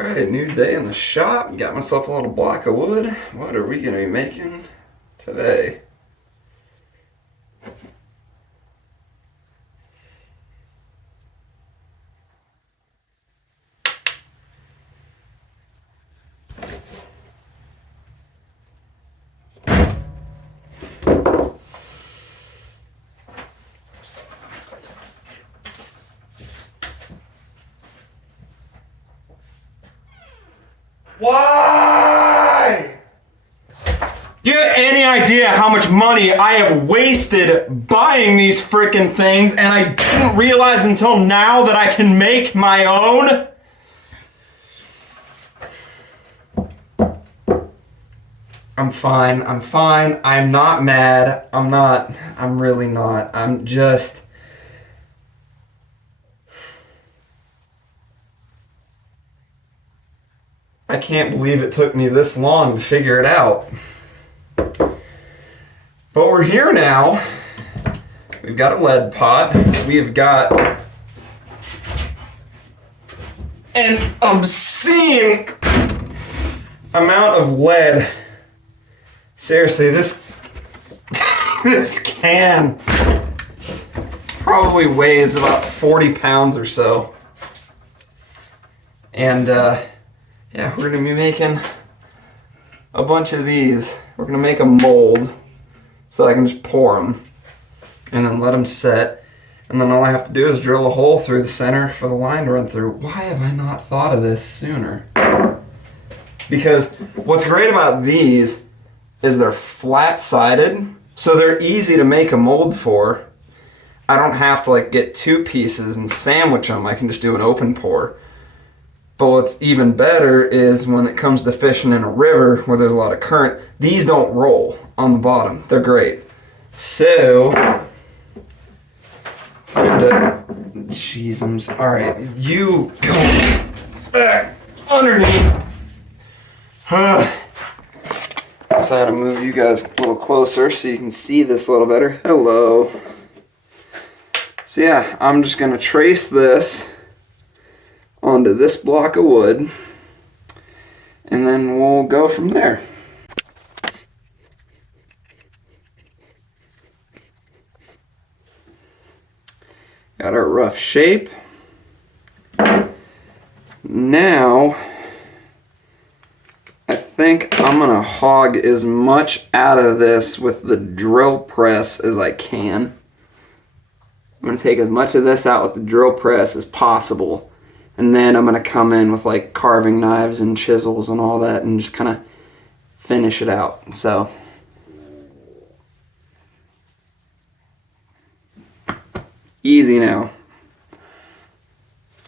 Alright, new day in the shop. Got myself a little block of wood. What are we going to be making today? Why? Do you have any idea how much money I have wasted buying these frickin' things and I didn't realize until now that I can make my own? I'm fine. I'm not mad. I'm really not. I'm just... I can't believe it took me this long to figure it out. But we're here now. We've got a lead pot. We've got an obscene amount of lead. Seriously, this can probably weighs about 40 pounds or so. And yeah, we're gonna be making a bunch of these. We're gonna make a mold so I can just pour them and then let them set. And then all I have to do is drill a hole through the center for the line to run through. Why have I not thought of this sooner? Because what's great about these is they're flat-sided, so they're easy to make a mold for. I don't have to like get two pieces and sandwich them. I can just do an open pour. But what's even better is when it comes to fishing in a river where there's a lot of current, these don't roll on the bottom. They're great. So, time to cheese-ems. All right, you go back underneath. So I had to move you guys a little closer so you can see this a little better. Hello. So yeah, I'm just gonna trace this onto this block of wood, and then we'll go from there. Got our rough shape. Now, I think I'm gonna hog as much out of this with the drill press as I can. I'm gonna take as much of this out with the drill press as possible. And then I'm going to come in with like carving knives and chisels and all that and just kind of finish it out. So, easy now.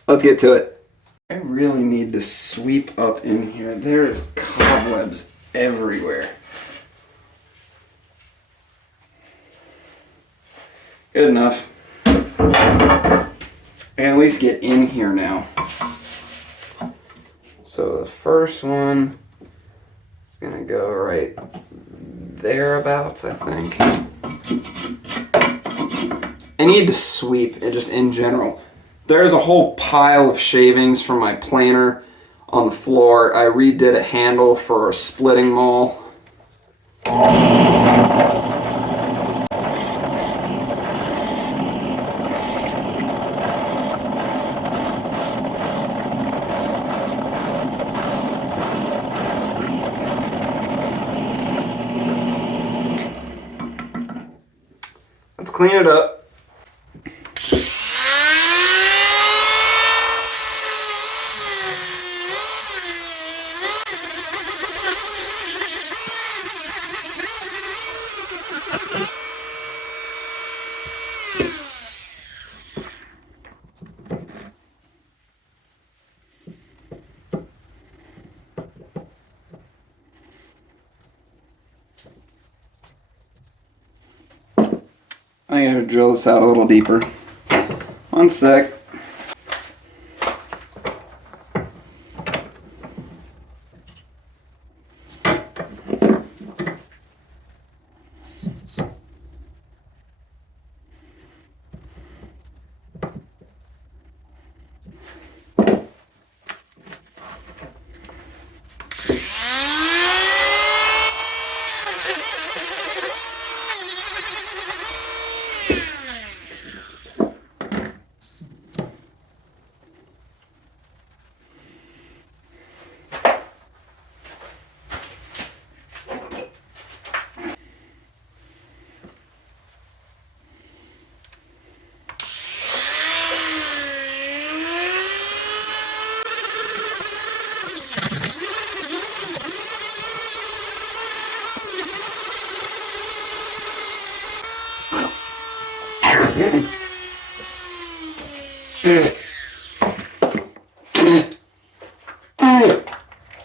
Let's get to it. I really need to sweep up in here. There's cobwebs everywhere. Good enough. I can at least get in here now. So the first one is going to go right thereabouts, I think. I need to sweep it just in general. There's a whole pile of shavings from my planer on the floor. I redid a handle for a splitting maul. Let's clean it up. I gotta drill this out a little deeper. One sec.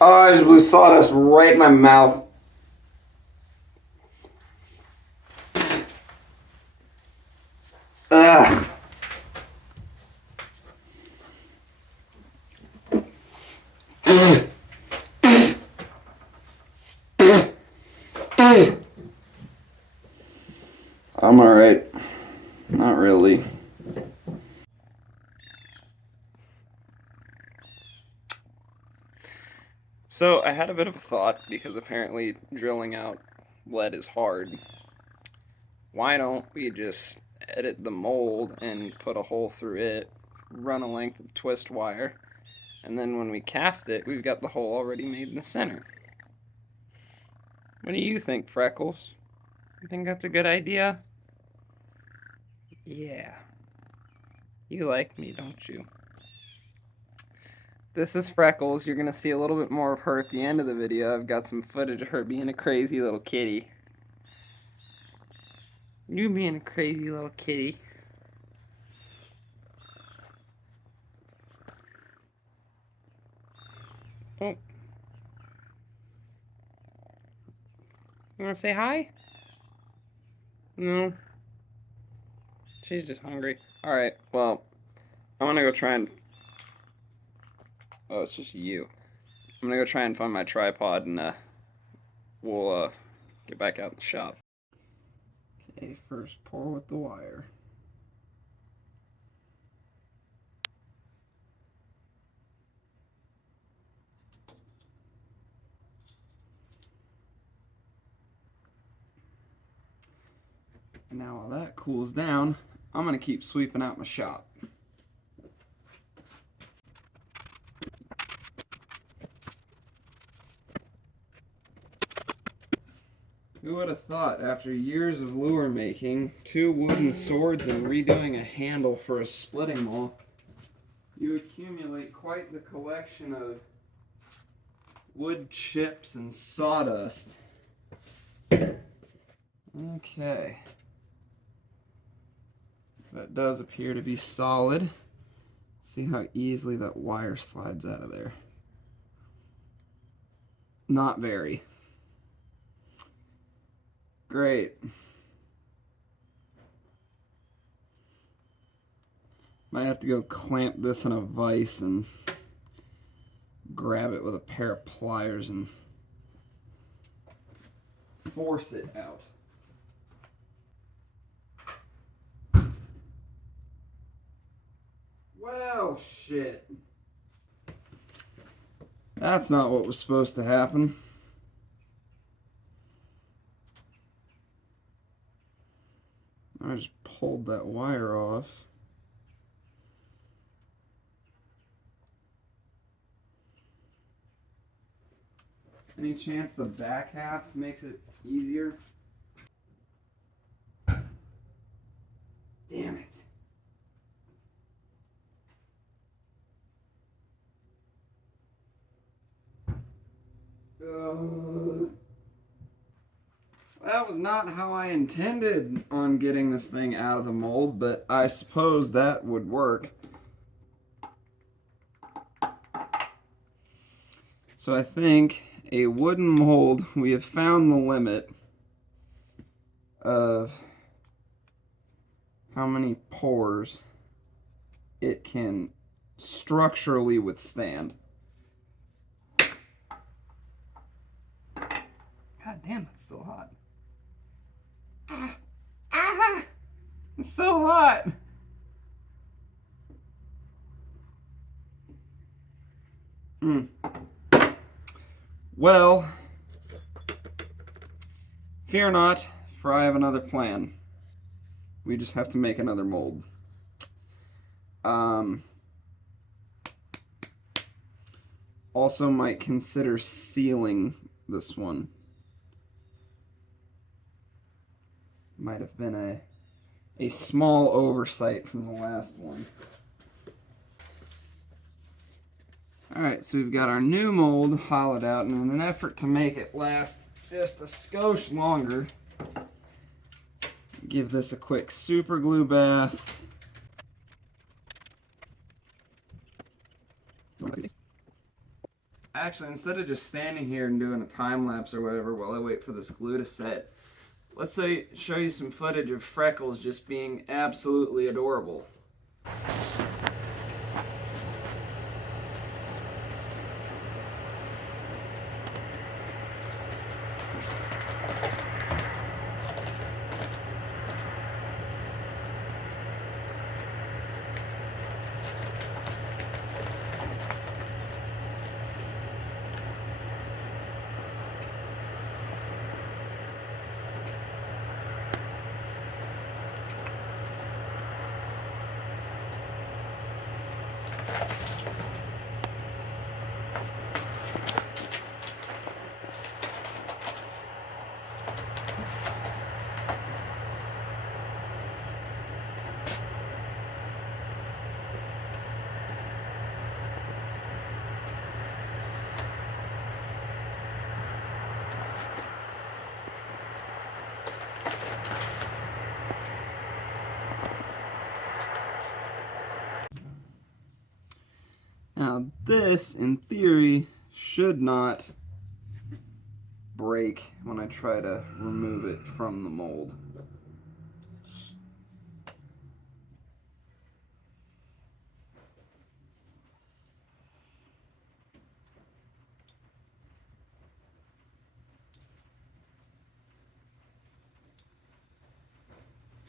Oh, I just blew sawdust right in my mouth. Ugh. I'm alright. Not really. So I had a bit of a thought, because apparently drilling out lead is hard. Why don't we just edit the mold and put a hole through it, run a length of twist wire, and then when we cast it, we've got the hole already made in the center. What do you think, Freckles? You think that's a good idea? Yeah. You like me, don't you? This is Freckles. You're gonna see a little bit more of her at the end of the video. I've got some footage of her being a crazy little kitty. You being a crazy little kitty. Oh. You wanna say hi? No. She's just hungry. Alright, well, I'm gonna go try and... Oh, it's just you. I'm gonna go try and find my tripod, and we'll get back out in the shop. Okay, first pour with the wire. Now while that cools down, I'm gonna keep sweeping out my shop. Who would have thought, after years of lure making, 2 wooden swords, and redoing a handle for a splitting maul, you accumulate quite the collection of wood chips and sawdust. Okay. That does appear to be solid. See how easily that wire slides out of there. Not very. Great. Might have to go clamp this in a vise and grab it with a pair of pliers and force it out. Well, shit. That's not what was supposed to happen. I just pulled that wire off. Any chance the back half makes it easier? Damn it. That was not how I intended on getting this thing out of the mold, but I suppose that would work. So I think a wooden mold, we have found the limit of how many pores it can structurally withstand. God damn, it's still hot. It's so hot. Well, fear not, for I have another plan. We just have to make another mold. Also might consider sealing this one. Might have been a small oversight from the last one. Alright, so we've got our new mold hollowed out, and in an effort to make it last just a skosh longer, Give this a quick super glue bath. Actually, instead of just standing here and doing a time lapse or whatever while I wait for this glue to set, let's show you some footage of Freckles just being absolutely adorable. Now this, in theory, should not break when I try to remove it from the mold.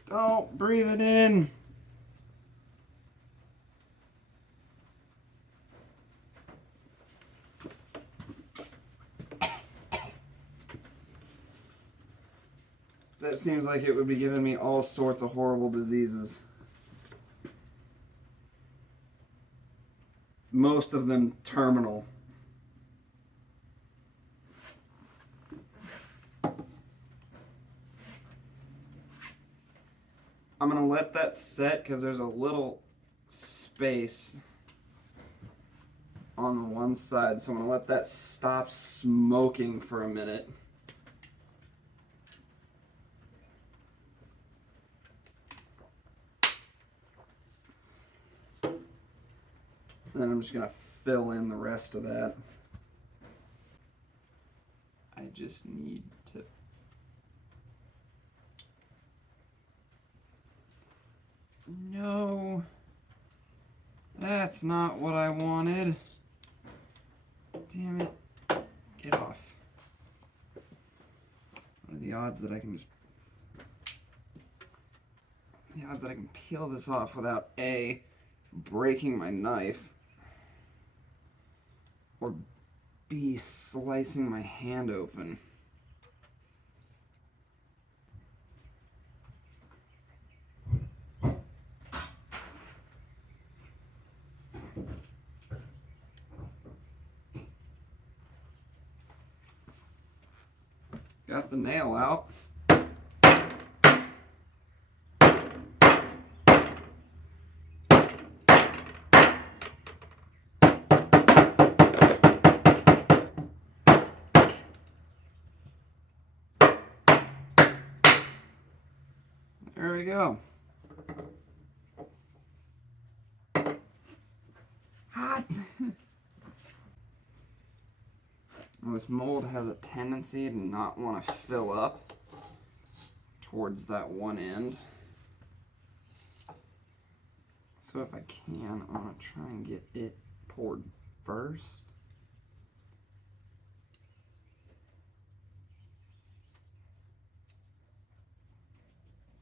Don't breathe it in. That seems like it would be giving me all sorts of horrible diseases. Most of them terminal. I'm going to let that set because there's a little space on the one side, so I'm going to let that stop smoking for a minute. And then I'm just going to fill in the rest of that. I just need to... No, that's not what I wanted. Damn it. Get off. What are the odds that I can just... The odds that I can peel this off without A, breaking my knife, or B, slicing my hand open. Got the nail out. There we go. Hot. Well, this mold has a tendency to not want to fill up towards that one end. So if I can, I want to try and get it poured first.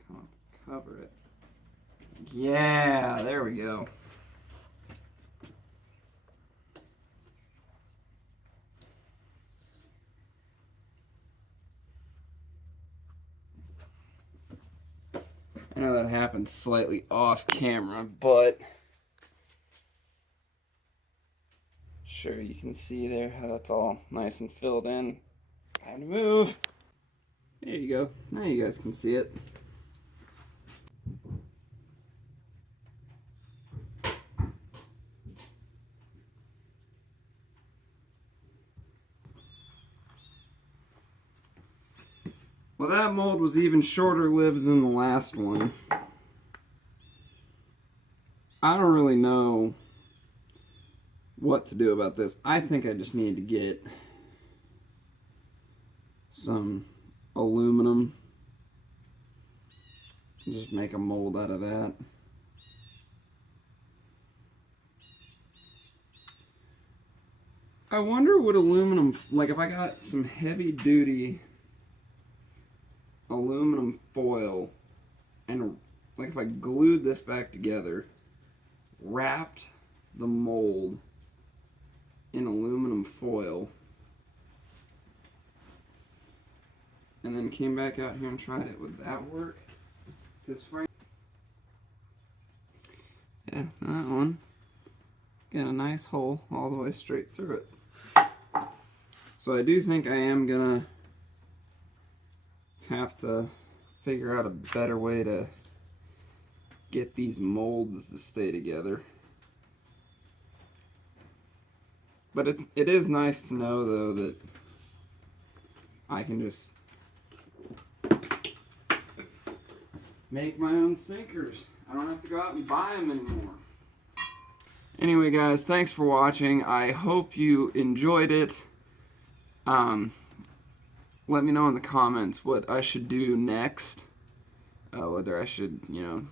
Come on, cover it. Yeah, there we go. I know that happened slightly off camera, but sure, you can see there how that's all nice and filled in. Time to move. There you go. Now you guys can see it. Well, that mold was even shorter lived than the last one. I don't really know what to do about this. I think I just need to get some aluminum. Just make a mold out of that. I wonder what aluminum, like if I got some heavy duty aluminum foil and like if I glued this back together, wrapped the mold in aluminum foil, and then came back out here and tried it, would that work? This frame, yeah, that one got a nice hole all the way straight through it. So I do think I am gonna have to figure out a better way to get these molds to stay together. But it is nice to know though that I can just make my own sinkers. I don't have to go out and buy them anymore. Anyway guys, thanks for watching. I hope you enjoyed it. Let me know in the comments what I should do next. Whether I should, you know,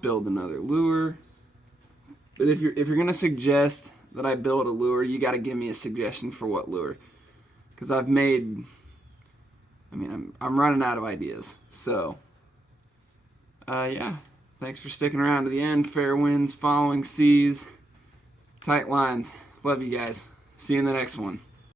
build another lure. But if you're gonna suggest that I build a lure, you got to give me a suggestion for what lure, because I'm running out of ideas. So yeah, thanks for sticking around to the end. Fair winds, following seas, tight lines. Love you guys. See you in the next one.